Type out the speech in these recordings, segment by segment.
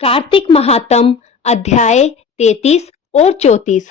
कार्तिक महात्म अध्याय 33 और 34।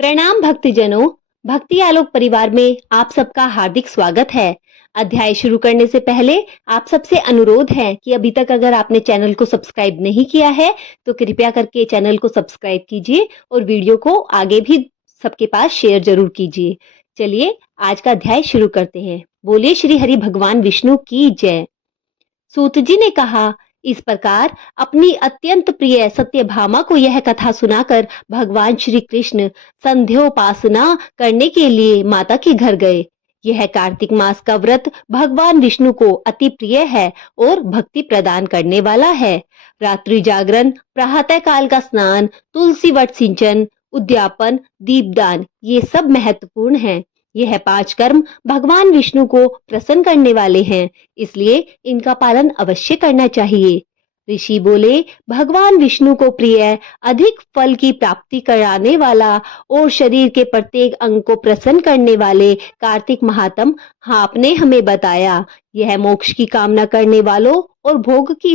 प्रणाम भक्तजनों, भक्ति आलोक परिवार में आप सबका हार्दिक स्वागत है। अध्याय शुरू करने से पहले आप सबसे अनुरोध है कि अभी तक अगर आपने चैनल को सब्सक्राइब नहीं किया है तो कृपया करके चैनल को सब्सक्राइब कीजिए और वीडियो को आगे भी सबके पास शेयर जरूर कीजिए। चलिए आज का अध्याय शुरू करते हैं। बोलिए श्री हरि भगवान विष्णु की जय। सूत जी ने कहा, इस प्रकार अपनी अत्यंत प्रिय सत्यभामा को यह कथा सुनाकर भगवान श्री कृष्ण संध्योपासना करने के लिए माता के घर गए। यह कार्तिक मास का व्रत भगवान विष्णु को अति प्रिय है और भक्ति प्रदान करने वाला है। रात्रि जागरण, प्रातः काल का स्नान, तुलसी वट सिंचन, उद्यापन, दीपदान, ये सब महत्वपूर्ण हैं। यह 5 कर्म भगवान विष्णु को प्रसन्न करने वाले हैं, इसलिए इनका पालन अवश्य करना चाहिए। ऋषि बोले, भगवान विष्णु को प्रिय, अधिक फल की प्राप्ति कराने वाला और शरीर के प्रत्येक अंग को प्रसन्न करने वाले कार्तिक महात्म आपने हमें बताया। यह मोक्ष की कामना करने वालों और भोग की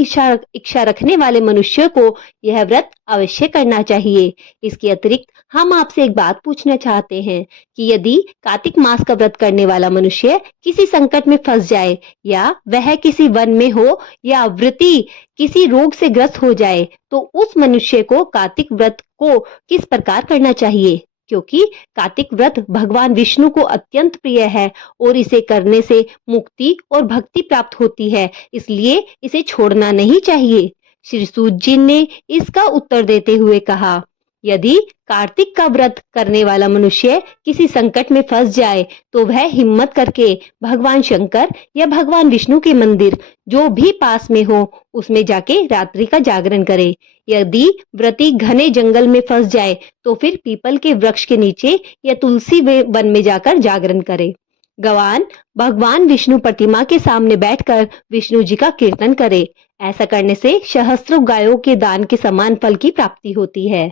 इच्छा रखने वाले मनुष्य को यह व्रत अवश्य करना चाहिए। इसके अतिरिक्त हम आपसे एक बात पूछना चाहते हैं कि यदि कार्तिक मास का व्रत करने वाला मनुष्य किसी संकट में फंस जाए या वह किसी वन में हो या वृत्ति किसी रोग से ग्रस्त हो जाए तो उस मनुष्य को कार्तिक व्रत को किस प्रकार करना चाहिए? क्योंकि कार्तिक व्रत भगवान विष्णु को अत्यंत प्रिय है और इसे करने से मुक्ति और भक्ति प्राप्त होती है, इसलिए इसे छोड़ना नहीं चाहिए। श्री सूत जी ने इसका उत्तर देते हुए कहा, यदि कार्तिक का व्रत करने वाला मनुष्य किसी संकट में फंस जाए तो वह हिम्मत करके भगवान शंकर या भगवान विष्णु के मंदिर जो भी पास में हो उसमें जाके रात्रि का जागरण करे। यदि व्रती घने जंगल में फंस जाए तो फिर पीपल के वृक्ष के नीचे या तुलसी वन में जाकर जागरण करे। गवान भगवान विष्णु प्रतिमा के सामने बैठकर विष्णु जी का कीर्तन करे। ऐसा करने से सहस्त्रों गायों के दान के समान फल की प्राप्ति होती है।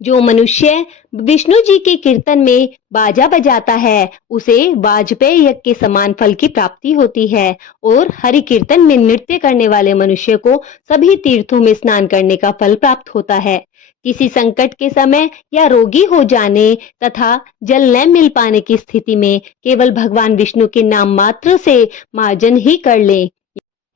जो मनुष्य विष्णु जी के कीर्तन में बाजा बजाता है उसे वाजपेय यज्ञ के समान फल की प्राप्ति होती है और हरि कीर्तन में नृत्य करने वाले मनुष्य को सभी तीर्थों में स्नान करने का फल प्राप्त होता है। किसी संकट के समय या रोगी हो जाने तथा जल न मिल पाने की स्थिति में केवल भगवान विष्णु के नाम मात्र से मार्जन ही कर लें।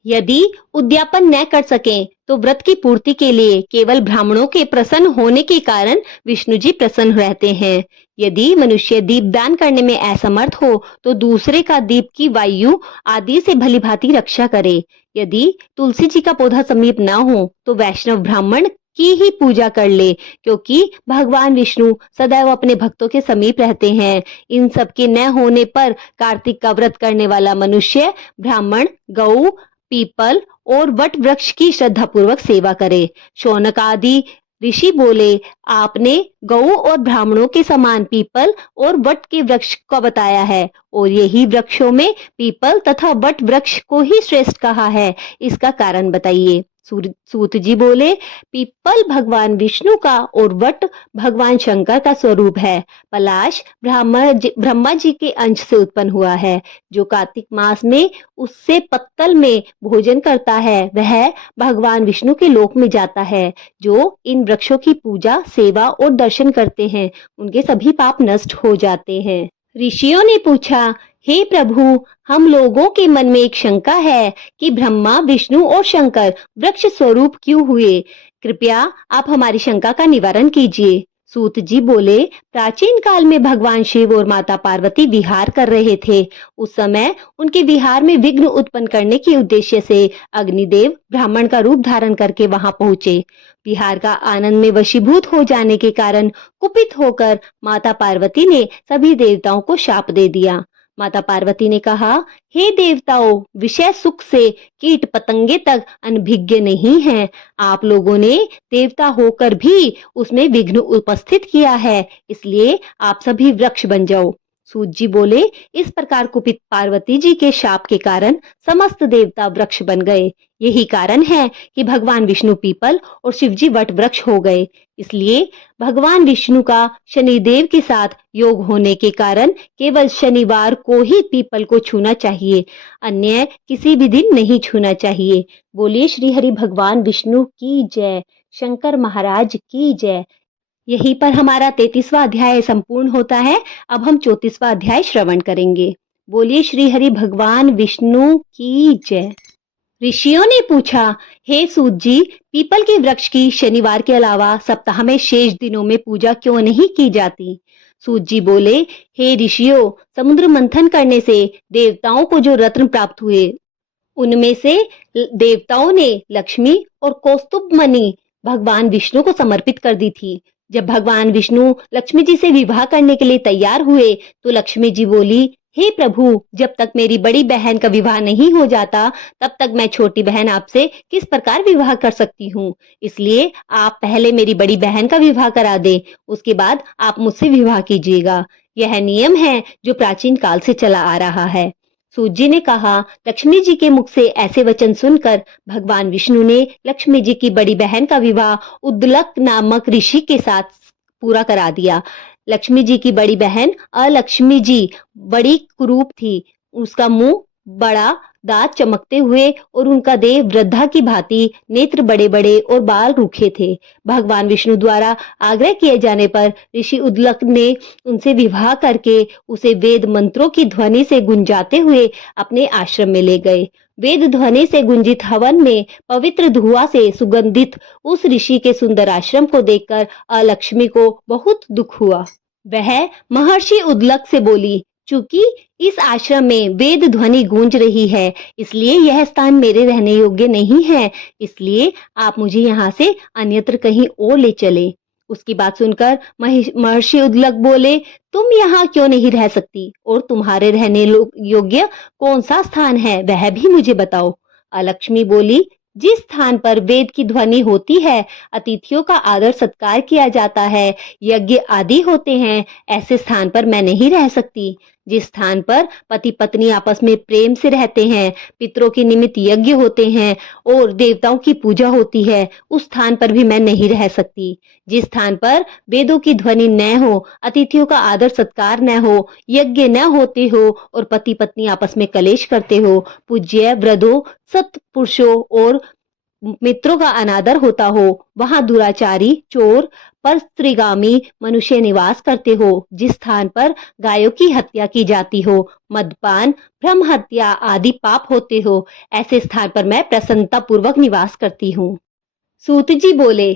यदि उद्यापन न कर सकें तो व्रत की पूर्ति के लिए केवल ब्राह्मणों के प्रसन्न होने के कारण विष्णु जी प्रसन्न रहते हैं। यदि मनुष्य दीपदान करने में असमर्थ हो तो दूसरे का दीप की वायु आदि से भलीभांति रक्षा करे। यदि तुलसी जी का पौधा समीप न हो तो वैष्णव ब्राह्मण की ही पूजा कर ले, क्योंकि भगवान विष्णु सदैव अपने भक्तों के समीप रहते हैं। इन सब के न होने पर कार्तिक का व्रत करने वाला मनुष्य ब्राह्मण, गौ, पीपल और वट वृक्ष की श्रद्धा पूर्वक सेवा करे। शौनक आदि ऋषि बोले, आपने गौ और ब्राह्मणों के समान पीपल और वट के वृक्ष को बताया है और यही वृक्षों में पीपल तथा वट वृक्ष को ही श्रेष्ठ कहा है, इसका कारण बताइए। सूत जी बोले, पीपल भगवान विष्णु का और वट भगवान शंकर का स्वरूप है। पलाश ब्रह्मा जी के अंश से उत्पन्न हुआ है। जो कार्तिक मास में उससे पत्तल में भोजन करता है वह भगवान विष्णु के लोक में जाता है। जो इन वृक्षों की पूजा, सेवा और दर्शन करते हैं उनके सभी पाप नष्ट हो जाते हैं। ऋषियों ने पूछा, हे प्रभु, हम लोगों के मन में एक शंका है कि ब्रह्मा, विष्णु और शंकर वृक्ष स्वरूप क्यों हुए? कृपया आप हमारी शंका का निवारण कीजिए। सूत जी बोले, प्राचीन काल में भगवान शिव और माता पार्वती विहार कर रहे थे। उस समय उनके विहार में विघ्न उत्पन्न करने के उद्देश्य से अग्निदेव ब्राह्मण का रूप धारण करके वहां पहुंचे। विहार का आनंद में वशीभूत हो जाने के कारण कुपित होकर माता पार्वती ने सभी देवताओं को शाप दे दिया। माता पार्वती ने कहा, हे देवताओं, विषय सुख से कीट पतंगे तक अनभिज्ञ नहीं हैं। आप लोगों ने देवता होकर भी उसमें विघ्न उपस्थित किया है, इसलिए आप सभी वृक्ष बन जाओ। सूत जी बोले, इस प्रकार कुपित पार्वती जी के शाप के कारण समस्त देवता वृक्ष बन गए। यही कारण है कि भगवान विष्णु पीपल और शिव जी वट वृक्ष हो गए। इसलिए भगवान विष्णु का शनिदेव के साथ योग होने के कारण केवल शनिवार को ही पीपल को छूना चाहिए, अन्य किसी भी दिन नहीं छूना चाहिए। बोलिए श्री हरि भगवान विष्णु की जय, शंकर महाराज की जय। यहीं पर हमारा 33वां अध्याय संपूर्ण होता है। अब हम 34वां अध्याय श्रवण करेंगे। बोलिए श्री हरि भगवान विष्णु की जय। ऋषियों ने पूछा, हे सूत जी, पीपल के वृक्ष की शनिवार के अलावा सप्ताह में शेष दिनों में पूजा क्यों नहीं की जाती? सूत जी बोले, हे ऋषियों, समुद्र मंथन करने से देवताओं को जो रत्न प्राप्त हुए, उनमें से देवताओं ने लक्ष्मी और कौस्तुभ मणि भगवान विष्णु को समर्पित कर दी थी। जब भगवान विष्णु लक्ष्मी जी से विवाह करने के लिए तैयार हुए तो लक्ष्मी जी बोली, हे प्रभु, जब तक मेरी बड़ी बहन का विवाह नहीं हो जाता तब तक मैं छोटी बहन आपसे किस प्रकार विवाह कर सकती हूँ। इसलिए आप पहले मेरी बड़ी बहन का विवाह करा दे, उसके बाद आप मुझसे विवाह कीजिएगा। यह नियम है जो प्राचीन काल से चला आ रहा है। सूत जी ने कहा, लक्ष्मी जी के मुख से ऐसे वचन सुनकर भगवान विष्णु ने लक्ष्मी जी की बड़ी बहन का विवाह उद्दलक नामक ऋषि के साथ पूरा करा दिया। लक्ष्मी जी की बड़ी बहन अलक्ष्मी जी बड़ी कुरूप थी। उसका मुंह बड़ा, दांत चमकते हुए और उनका देह वृद्धा की भांति, नेत्र बड़े बड़े और बाल रूखे थे। भगवान विष्णु द्वारा आग्रह किए जाने पर ऋषि उद्दलक ने उनसे विवाह करके उसे वेद मंत्रों की ध्वनि से गुंजाते हुए अपने आश्रम में ले गए। वेद ध्वनि से गुंजित हवन में पवित्र धुआं से सुगंधित उस ऋषि के सुंदर आश्रम को देखकर अलक्ष्मी को बहुत दुख हुआ। वह महर्षि उद्दलक से बोली, चूंकि इस आश्रम में वेद ध्वनि गूंज रही है, इसलिए यह स्थान मेरे रहने योग्य नहीं है। इसलिए आप मुझे यहाँ से अन्यत्र कहीं और ले चले। उसकी बात सुनकर महर्षि उद्दलक बोले, तुम यहाँ क्यों नहीं रह सकती और तुम्हारे रहने योग्य कौन सा स्थान है वह भी मुझे बताओ। अलक्ष्मी बोली, जिस स्थान पर वेद की ध्वनि होती है, अतिथियों का आदर सत्कार किया जाता है, यज्ञ आदि होते हैं, ऐसे स्थान पर मैं नहीं रह सकती। जिस स्थान पर पति पत्नी आपस में प्रेम से रहते हैं, पितरों के निमित्त यज्ञ होते हैं और देवताओं की पूजा होती है, उस स्थान पर भी मैं नहीं रह सकती। जिस स्थान पर वेदों की ध्वनि न हो, अतिथियों का आदर सत्कार न हो, यज्ञ न होते हो और पति पत्नी आपस में कलेश करते हो, पूज्य वृद्धों, सत्पुरुषों और मित्रों का अनादर होता हो, वहां दुराचारी, चोर, परस्त्रीगामी मनुष्य निवास करते हो, जिस स्थान पर गायों की हत्या की जाती हो, मदपान, ब्रह्म हत्या आदि पाप होते हो, ऐसे स्थान पर मैं प्रसन्नता पूर्वक निवास करती हूँ। सूत जी बोले,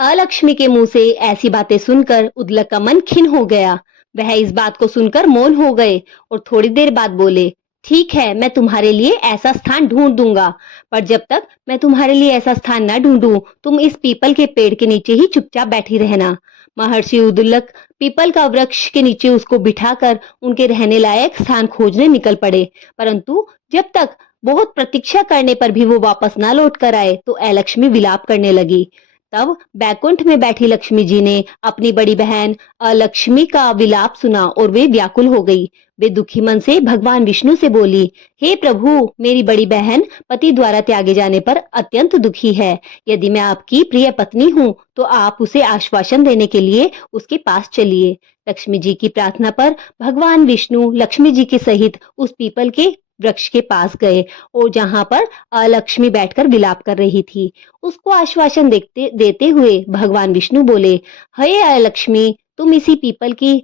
अलक्ष्मी के मुंह से ऐसी बातें सुनकर उद्दलक का मन खिन्न हो गया। वह इस बात को सुनकर मौन हो गए और थोड़ी देर बाद बोले, ठीक है, मैं तुम्हारे लिए ऐसा स्थान ढूंढ दूंगा, पर जब तक मैं तुम्हारे लिए ऐसा स्थान न ढूंढूं, तुम इस पीपल के पेड़ के नीचे ही चुपचाप बैठी रहना। महर्षि उद्दलक पीपल का वृक्ष के नीचे उसको बिठाकर उनके रहने लायक स्थान खोजने निकल पड़े, परंतु जब तक बहुत प्रतीक्षा करने पर भी वो वापस न लौट कर आए तो अलक्ष्मी विलाप करने लगी। तब बैकुंठ में बैठी लक्ष्मी जी ने अपनी बड़ी बहन अलक्ष्मी का विलाप सुना और वे व्याकुल हो गई। वे दुखी मन से भगवान विष्णु से बोली, हे प्रभु, मेरी बड़ी बहन पति द्वारा त्यागे जाने पर अत्यंत दुखी है। यदि मैं आपकी प्रिय पत्नी हूँ तो आप उसे आश्वासन देने के लिए उसके पास चलिए। लक्ष्मी जी की प्रार्थना पर भगवान विष्णु लक्ष्मी जी के सहित उस पीपल के वृक्ष के पास गए और जहां पर अलक्ष्मी बैठकर विलाप कर रही थी, उसको आश्वासन देते हुए भगवान विष्णु बोले, हे अलक्ष्मी, तुम इसी पीपल की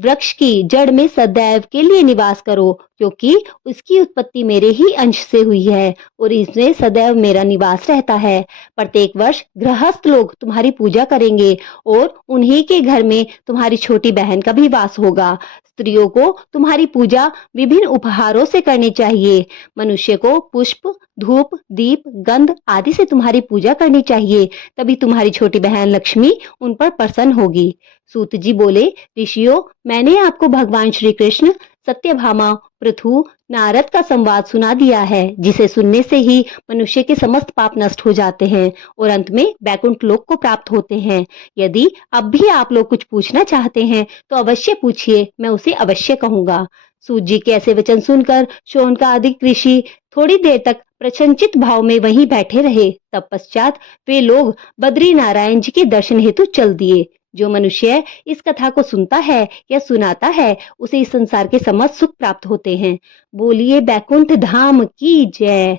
वृक्ष की जड़ में सदैव के लिए निवास करो, क्योंकि उसकी उत्पत्ति मेरे ही अंश से हुई है और इसमें सदैव मेरा निवास रहता है। प्रत्येक वर्ष गृहस्थ लोग तुम्हारी पूजा करेंगे और उन्हीं के घर में तुम्हारी छोटी बहन का भी वास होगा। स्त्रियों को तुम्हारी पूजा विभिन्न उपहारों से करनी चाहिए। मनुष्य को पुष्प, धूप, दीप, गंध आदि से तुम्हारी पूजा करनी चाहिए, तभी तुम्हारी छोटी बहन लक्ष्मी उन पर प्रसन्न होगी। सूत जी बोले, ऋषियों, मैंने आपको भगवान श्री कृष्ण, सत्यभामा, पृथु, नारद का संवाद सुना दिया है, जिसे सुनने से ही मनुष्य के समस्त पाप नष्ट हो जाते हैं और अंत में बैकुंठ लोक को प्राप्त होते हैं। यदि अब भी आप लोग कुछ पूछना चाहते हैं तो अवश्य पूछिए, मैं उसे अवश्य कहूंगा। सूत जी के ऐसे वचन सुनकर शौनकादिक ऋषि थोड़ी देर तक प्रसन्नचित भाव में वहीं बैठे रहे। तत्पश्चात वे लोग बद्री नारायण जी के दर्शन हेतु चल दिए। जो मनुष्य इस कथा को सुनता है या सुनाता है, उसे इस संसार के समस्त सुख प्राप्त होते हैं। बोलिए बैकुंठ धाम की जय।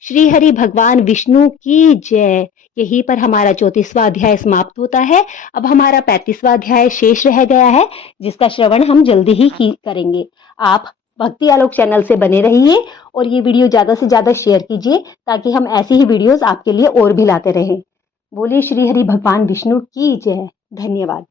श्री हरि भगवान विष्णु की जय। यहीं पर हमारा 34वां अध्याय समाप्त होता है। अब हमारा 35वां अध्याय शेष रह गया है, जिसका श्रवण हम जल्दी ही करेंगे। आप भक्ति आलोक चैनल से बने रहिए और ये वीडियो ज्यादा से ज्यादा शेयर कीजिए, ताकि हम ऐसी ही वीडियोस आपके लिए और भी लाते रहें। बोलिए श्री हरि भगवान विष्णु की जय। धन्यवाद।